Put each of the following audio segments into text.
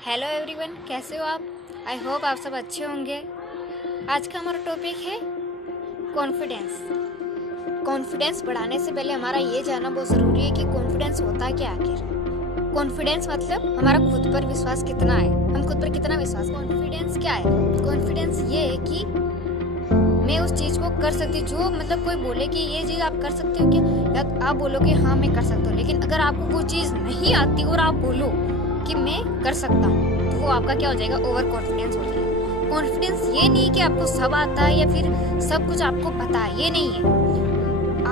Hello everyone, कैसे हो आप? आई होप आप सब अच्छे होंगे। आज का हमारा टॉपिक है कॉन्फिडेंस। कॉन्फिडेंस बढ़ाने से पहले हमारा ये जानना बहुत ज़रूरी है कि कॉन्फिडेंस होता क्या आखिर। कॉन्फिडेंस मतलब हमारा खुद पर विश्वास कितना है, हम खुद पर कितना विश्वास। कॉन्फिडेंस क्या है? कॉन्फिडेंस ये है कि मैं उस चीज़ को कर सकती, जो मतलब कोई बोले कि ये चीज़ आप कर सकते हो क्या, या आप बोलो कि हाँ मैं कर सकता हूँ, लेकिन अगर आपको वो चीज़ नहीं आती और आप बोलो कि मैं कर सकता हूँ, तो वो आपका क्या हो जाएगा? ओवर कॉन्फिडेंस हो जाएगा। कॉन्फिडेंस ये नहीं कि आपको सब आता है या फिर सब कुछ आपको पता है, ये नहीं है।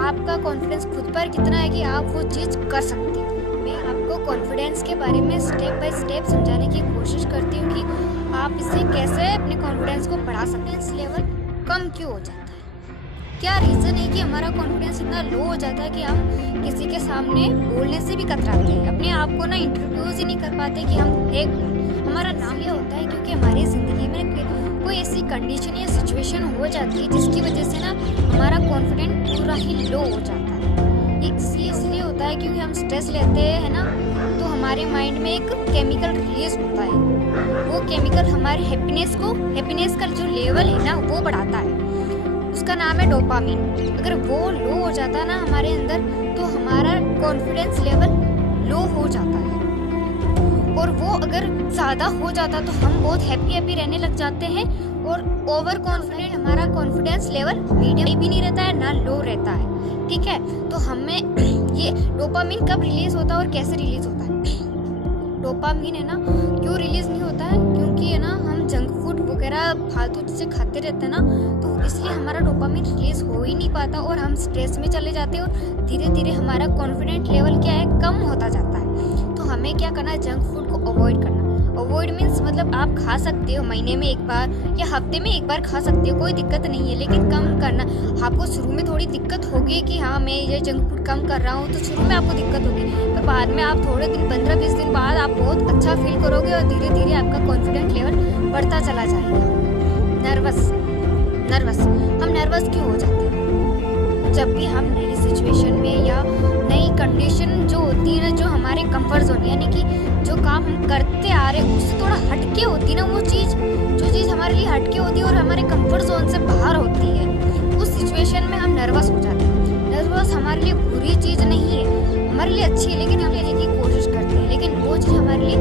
आपका कॉन्फिडेंस खुद पर कितना है कि आप वो चीज़ कर सकते हो। मैं आपको कॉन्फिडेंस के बारे में स्टेप बाय स्टेप समझाने की कोशिश करती हूँ कि आप इससे कैसे अपने कॉन्फिडेंस को बढ़ा सकते हैं। लेवल कम क्यों हो जाता है? क्या रीज़न है कि हमारा कॉन्फिडेंस इतना लो हो जाता है कि हम किसी के सामने बोलने से भी कतराते हैं, अपने आप को ना इंट्रोड्यूस ही नहीं कर पाते कि हम है कौन। हमारा नाम ये होता है क्योंकि हमारी ज़िंदगी में कोई ऐसी कंडीशन या सिचुएशन हो जाती है जिसकी वजह से ना हमारा कॉन्फिडेंस पूरा ही लो हो जाता है। इसलिए होता है क्योंकि हम स्ट्रेस लेते हैं ना, तो हमारे माइंड में एक केमिकल रिलीज होता है। वो केमिकल हमारे हैप्पीनेस का जो लेवल है ना वो बढ़ाता है, उसका नाम है डोपामिन। अगर वो लो हो जाता है ना हमारे अंदर, तो हमारा कॉन्फिडेंस लेवल लो हो जाता है। और वो अगर ज़्यादा हो जाता तो हम बहुत हैप्पी रहने लग जाते हैं। और ओवर कॉन्फिडेंट हमारा कॉन्फिडेंस लेवल मीडियम भी नहीं रहता है ना लो रहता है, ठीक है। तो हमें ये डोपामिन कब रिलीज होता है और कैसे रिलीज होता है? डोपामिन है ना, क्यों रिलीज नहीं होता है? क्योंकि है ना हम जंक फूड वगैरह फालतू चीज़ें खाते रहते हैं ना, तो इसलिए हमारा डोपामिन रिलीज हो ही नहीं पाता और हम स्ट्रेस में चले जाते हैं और धीरे धीरे हमारा कॉन्फिडेंट लेवल क्या है, कम होता जाता है। तो हमें क्या करना है? जंक फूड को अवॉइड करना। अवॉइड मीन्स मतलब आप खा सकते हो महीने में एक बार या हफ्ते में एक बार खा सकते हो, कोई दिक्कत नहीं है, लेकिन कम करना। आपको शुरू में थोड़ी दिक्कत होगी कि हाँ मैं ये जंक फूड कम कर रहा हूँ, तो शुरू में आपको दिक्कत होगी, पर बाद में आप थोड़े दिन 15-20 दिन बाद आप बहुत अच्छा फील करोगे और धीरे धीरे आपका कॉन्फिडेंट लेवल बढ़ता चला जाएगा। नर्वस हम नर्वस क्यों हो जाते हैं? जब भी हम नई सिचुएशन में या नई कंडीशन जो होती है ना, जो हमारे कंफर्ट जोन यानी कि जो काम हम करते आ रहे हैं उससे थोड़ा हटके होती है ना, वो चीज़ जो चीज़ हमारे लिए हटके होती है और हमारे कंफर्ट जोन से बाहर होती है, उस सिचुएशन में हम नर्वस हो जाते हैं। नर्वस हमारे लिए बुरी चीज़ नहीं है, हमारे लिए अच्छी है, लेकिन हम लेने की कोशिश करते हैं, लेकिन वो चीज़ हमारे लिए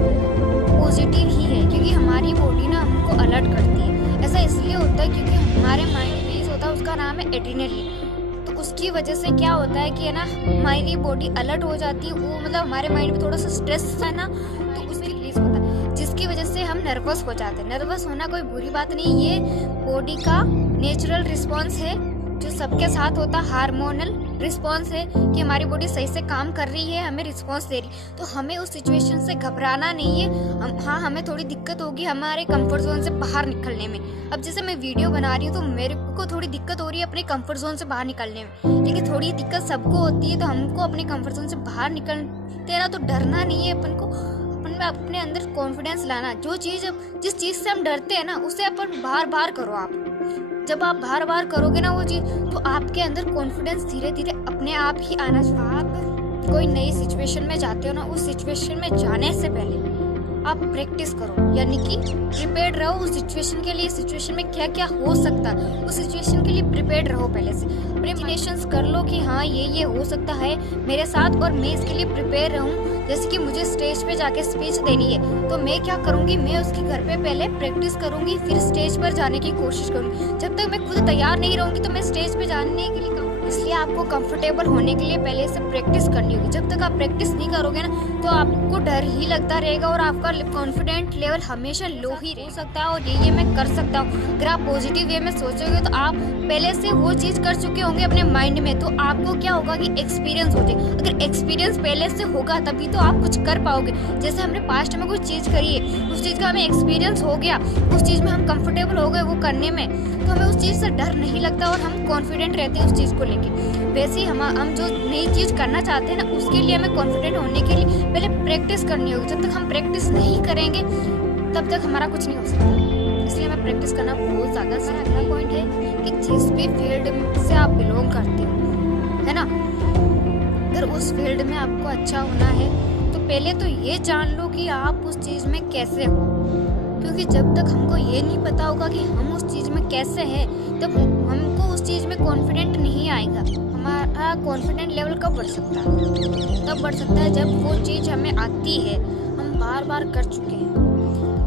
पॉजिटिव ही है क्योंकि हमारी बॉडी ना हमको अलर्ट करती है। ऐसा इसलिए होता है क्योंकि हमारे माइंड रिलीज होता है, उसका नाम है एड्रेनलिन। तो उसकी वजह से क्या होता है कि है ना हमारी बॉडी अलर्ट हो जाती है, वो मतलब हमारे माइंड में थोड़ा सा स्ट्रेस है ना, तो उसमें रिलीज होता है, जिसकी वजह से हम नर्वस हो जाते हैं। नर्वस होना कोई बुरी बात नहीं, ये बॉडी का नेचुरल रिस्पॉन्स है जो सबके साथ होता, हार्मोनल रिस्पॉन्स है कि हमारी बॉडी सही से काम कर रही है, हमें रिस्पॉन्स दे रही। तो हमें उस सिचुएशन से घबराना नहीं है। हाँ हमें थोड़ी दिक्कत होगी हमारे कंफर्ट जोन से बाहर निकलने में। अब जैसे मैं वीडियो बना रही हूँ तो मेरे को थोड़ी दिक्कत हो रही है अपने कंफर्ट जोन से बाहर निकलने में, लेकिन थोड़ी दिक्कत सबको होती है, तो हमको अपने कंफर्ट जोन से बाहर निकलते ना, तो डरना नहीं है अपन को, अपने अंदर कॉन्फिडेंस लाना। जिस चीज़ से हम डरते हैं ना उसे अपन बार करो। आप जब आप बार करोगे ना वो चीज़, तो आपके अंदर कॉन्फिडेंस धीरे धीरे अपने आप ही आना चाहिए। आप कोई नई सिचुएशन में जाते हो ना, उस सिचुएशन में जाने से पहले आप प्रैक्टिस करो, यानी कि प्रिपेयर्ड रहो उस सिचुएशन के लिए। सिचुएशन में क्या क्या हो सकता है उस सिचुएशन के लिए प्रिपेयर्ड रहो। पहले से इमेजिनेशंस कर लो कि हाँ ये हो सकता है मेरे साथ और मैं इसके लिए प्रिपेयर रहूँ। जैसे कि मुझे स्टेज पे जाके स्पीच देनी है, तो मैं क्या करूँगी, मैं उसके घर पे पहले प्रैक्टिस करूँगी, फिर स्टेज पर जाने की कोशिश करूँगी। जब तक मैं खुद तैयार नहीं रहूँगी तो मैं स्टेज पे जाने के लिए इसलिए आपको कंफर्टेबल होने के लिए पहले से प्रैक्टिस करनी होगी। जब तक आप प्रैक्टिस नहीं करोगे ना, तो आपको डर ही लगता रहेगा और आपका कॉन्फिडेंट लेवल हमेशा लो ही रह सकता है। और ये मैं कर सकता हूँ, अगर आप पॉजिटिव वे में सोचोगे तो आप पहले से वो चीज़ कर चुके होंगे अपने माइंड में, तो आपको क्या होगा कि एक्सपीरियंस हो जाए। अगर एक्सपीरियंस पहले से होगा तभी तो आप कुछ कर पाओगे। जैसे हमने पास्ट में कोई चीज़ करी है, उस चीज़ का हमें एक्सपीरियंस हो गया, उस चीज़ में हम कंफर्टेबल हो गए वो करने में, तो हमें उस चीज़ से डर नहीं लगता और हम कॉन्फिडेंट रहते हैं उस चीज़ को लेके। वैसे ही हम जो नई चीज़ करना चाहते हैं ना, उसके लिए हमें कॉन्फिडेंट होने के लिए पहले प्रैक्टिस करनी होगी। जब तक हम प्रैक्टिस नहीं करेंगे तब तक हमारा कुछ नहीं हो सकता, इसलिए हमें प्रैक्टिस करना बहुत ज़्यादा सारा। अगला पॉइंट है कि जिस भी फील्ड से आप बिलोंग करते हो, है ना, अगर उस फील्ड में आपको अच्छा होना है तो पहले तो ये जान लो कि आप उस चीज़ में कैसे हो, क्योंकि जब तक हमको ये नहीं पता होगा कि हम उस चीज़ में कैसे हैं, तब हमको उस चीज़ में कॉन्फिडेंट नहीं आएगा। हमारा कॉन्फिडेंट लेवल कब बढ़ सकता है? तब बढ़ सकता है जब वो चीज़ हमें आती है, हम बार बार कर चुके हैं।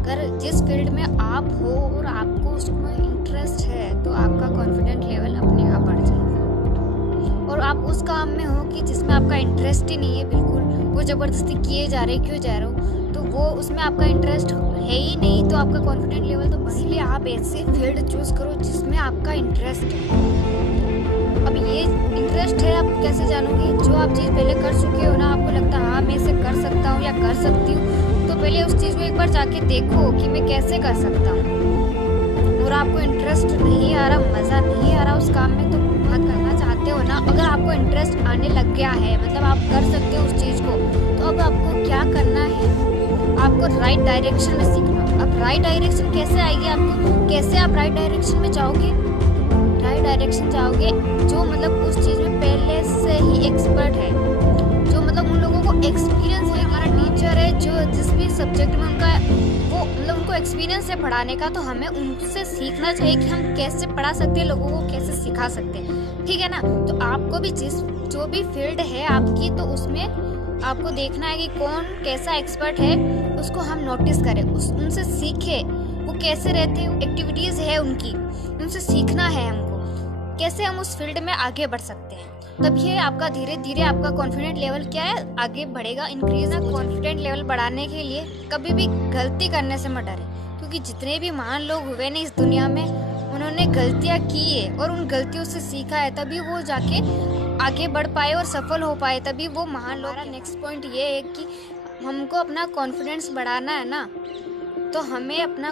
अगर जिस फील्ड में आप हो और आपको उसमें इंटरेस्ट है तो आपका कॉन्फिडेंट लेवल अपने आप बढ़ जाएगा। और आप उस काम में हो कि जिसमें आपका इंटरेस्ट ही नहीं है बिल्कुल, वो ज़बरदस्ती किए जा रहे क्यों जा रहे हो, तो वो उसमें आपका इंटरेस्ट है ही नहीं, तो आपका कॉन्फिडेंट लेवल तो बढ़। इसलिए आप ऐसे फील्ड चूज करो जिसमें आपका इंटरेस्ट है। अब ये इंटरेस्ट है आप कैसे जानोगे? जो आप चीज़ पहले कर चुके हो ना, आपको लगता है हाँ मैं इसे कर सकता हूँ या कर सकती हूँ, तो पहले उस चीज़ को एक बार जाके देखो कि मैं कैसे कर सकता हूँ। और आपको इंटरेस्ट नहीं आ रहा, मज़ा नहीं आ रहा उस काम में, तो मत करना चाहते हो ना। अगर आपको इंटरेस्ट आने लग गया है, मतलब आप कर सकते हो उस चीज़ को, तो अब आपको क्या करना है? आपको राइट डायरेक्शन में सीखना। अब राइट डायरेक्शन कैसे आएगी आपको? कैसे आप राइट डायरेक्शन में जाओगे? राइट डायरेक्शन जाओगे जो मतलब उस चीज़ में पहले से ही एक्सपर्ट है, जो मतलब उन लोगों को एक्सपीरियंस है। हमारा टीचर है जो जिस भी सब्जेक्ट में उनका वो मतलब उनको एक्सपीरियंस है पढ़ाने का, तो हमें उनसे सीखना चाहिए कि हम कैसे पढ़ा सकते हैं, लोगों को कैसे सिखा सकते हैं, ठीक है ना। तो आपको भी जो भी फील्ड है आपकी, तो उसमें आपको देखना है कि कौन कैसा एक्सपर्ट है, उसको हम नोटिस करें, उनसे सीखें वो कैसे रहते हैं, एक्टिविटीज़ है उनकी, उनसे सीखना है हमको कैसे हम उस फील्ड में आगे बढ़ सकते हैं। तब ये आपका धीरे धीरे आपका कॉन्फिडेंट लेवल क्या है आगे बढ़ेगा, इंक्रीज। कॉन्फिडेंट लेवल बढ़ाने के लिए कभी भी गलती करने से मत डरे, क्योंकि जितने भी महान लोग हुए ना इस दुनिया में, उन्होंने गलतियाँ की है और उन गलतियों से सीखा है, तभी वो जाके आगे बढ़ पाए और सफल हो पाए, तभी वो महान लोग। हमारा नेक्स्ट पॉइंट ये है कि हमको अपना कॉन्फिडेंस बढ़ाना है ना, तो हमें अपना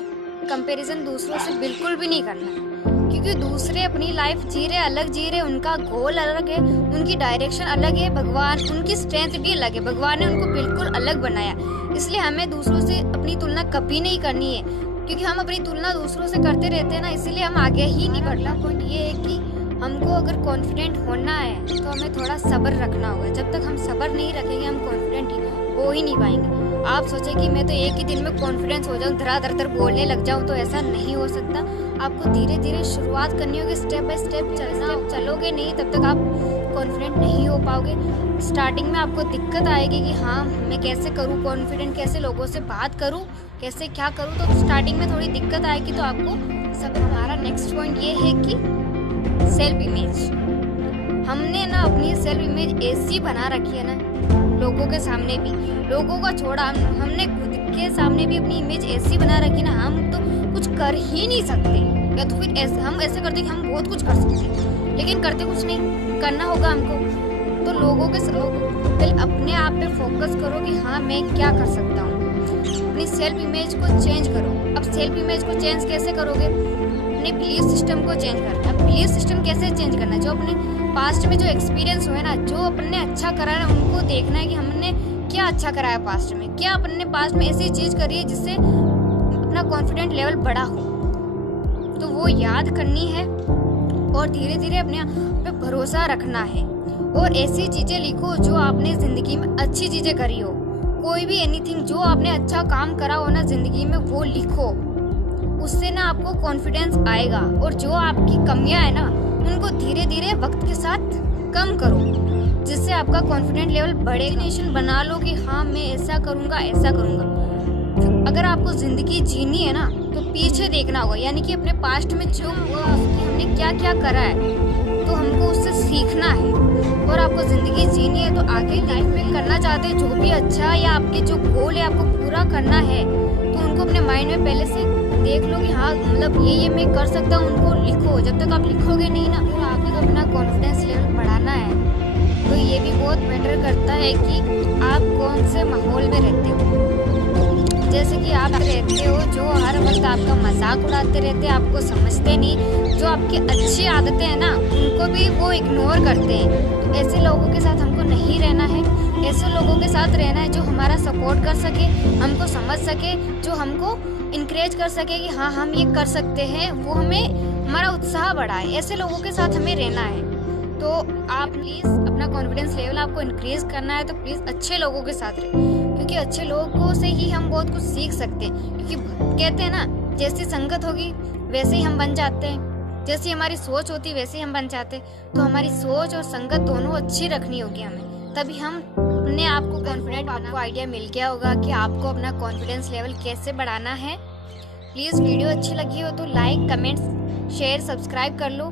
कंपैरिजन दूसरों से बिल्कुल भी नहीं करना है, क्योंकि दूसरे अपनी लाइफ जी रहे, अलग जी रहे, उनका गोल अलग है, उनकी डायरेक्शन अलग है, भगवान उनकी स्ट्रेंथ भी अलग है, भगवान ने उनको बिल्कुल अलग बनाया। इसलिए हमें दूसरों से अपनी तुलना कभी नहीं करनी है, क्योंकि हम अपनी तुलना दूसरों से करते रहते हैं ना, इसीलिए हम आगे ही नहीं बढ़ना। पॉइंट ये है कि हमको अगर कॉन्फिडेंट होना है तो हमें थोड़ा सब्र रखना होगा। जब तक हम सब्र नहीं रखेंगे हम कॉन्फिडेंट हो ही नहीं पाएंगे। आप सोचें कि मैं तो एक ही दिन में कॉन्फिडेंस हो जाऊँ, धड़ाधड़ बोलने लग जाऊँ, तो ऐसा नहीं हो सकता। आपको धीरे धीरे शुरुआत करनी होगी, स्टेप बाय स्टेप चलना। चलोगे नहीं तब तक आप कॉन्फिडेंट नहीं हो पाओगे। स्टार्टिंग में आपको दिक्कत आएगी कि हाँ मैं कैसे करूँ कॉन्फिडेंट, कैसे लोगों से बात करूँ, कैसे क्या करूँ, तो स्टार्टिंग में थोड़ी दिक्कत आएगी, तो आपको सब। हमारा नेक्स्ट पॉइंट ये है कि सेल्फ इमेज। हमने ना अपनी सेल्फ इमेज ऐसी बना रखी है ना, लोगों के सामने भी, लोगों का छोड़ा हमने खुद के सामने भी अपनी इमेज ऐसी बना रखी ना, हम तो कुछ कर ही नहीं सकते, या तो फिर ऐसे हम ऐसे करते कि हम बहुत कुछ कर सकते हैं, लेकिन करते कुछ नहीं। करना होगा हमको तो लोगों के पहले अपने आप पे फोकस करो कि हाँ मैं क्या कर सकता हूँ। अपनी सेल्फ इमेज को चेंज करो। अब सेल्फ इमेज को चेंज कैसे करोगे? अपने बिलीफ सिस्टम को चेंज करना। अब बिलीफ सिस्टम कैसे चेंज करना? जो अपने पास्ट में जो एक्सपीरियंस हुए ना, जो अपने अच्छा करा है उनको देखना है कि हमने क्या अच्छा करा है पास्ट में, क्या अपने पास्ट में ऐसी चीज करी है जिससे अपना कॉन्फिडेंट लेवल बढ़ा हो, तो वो याद करनी है और धीरे धीरे अपने आप पे भरोसा रखना है। और ऐसी चीजें लिखो जो आपने जिंदगी में अच्छी चीजें करी हो, कोई भी एनीथिंग जो आपने अच्छा काम करा हो ना जिंदगी में, वो लिखो। उससे ना आपको कॉन्फिडेंस आएगा। और जो आपकी कमियां है ना, उनको धीरे धीरे वक्त के साथ कम करो, जिससे आपका कॉन्फिडेंट लेवल बढ़े। नेशन बना लो कि हाँ मैं ऐसा करूँगा, ऐसा करूँगा। अगर आपको जिंदगी जीनी है ना, तो पीछे देखना होगा, यानी कि अपने पास्ट में जो हुआ कि हमने क्या क्या करा है, तो हमको उससे सीखना है। और आपको जिंदगी जीनी है तो आगे लाइफ में करना चाहते हैं जो भी अच्छा, या आपके जो गोल है आपको पूरा करना है, तो उनको अपने माइंड में पहले से देख लो कि हाँ मतलब ये मैं कर सकता हूँ, उनको लिखो। जब तक आप लिखोगे नहीं ना, तो आपको अपना कॉन्फिडेंस लेवल बढ़ाना है, तो ये भी बहुत मैटर करता है कि आप कौन से माहौल में रहते हो। जैसे कि आप रहते हो जो हर वक्त आपका मजाक उड़ाते रहते हैं, आपको समझते नहीं, जो आपकी अच्छी आदतें हैं ना उनको भी वो इग्नोर करते हैं, तो ऐसे लोगों के साथ हमको नहीं रहना है। ऐसे लोगों के साथ रहना है जो हमारा सपोर्ट कर सके, हमको समझ सके, जो हमको इनकरेज कर सके कि हाँ हम ये कर सकते हैं, वो हमें हमारा उत्साह बढ़ाए। ऐसे लोगों के साथ हमें रहना है। तो आप प्लीज़ अपना कॉन्फिडेंस लेवल आपको इंक्रीज करना है, तो प्लीज़ अच्छे लोगों के साथ रहे। क्योंकि अच्छे लोगों से ही हम बहुत कुछ सीख सकते हैं। क्योंकि कहते हैं ना, जैसी संगत होगी वैसे ही हम बन जाते हैं, जैसी हमारी सोच होती वैसे ही हम बन जाते हैं। तो हमारी सोच और संगत दोनों अच्छी रखनी होगी हमें, तभी हम अपने आप को कॉन्फिडेंट। आपको आइडिया मिल गया होगा कि आपको अपना कॉन्फिडेंस लेवल कैसे बढ़ाना है। प्लीज़ वीडियो अच्छी लगी हो तो लाइक, कमेंट्स, शेयर, सब्सक्राइब कर लो।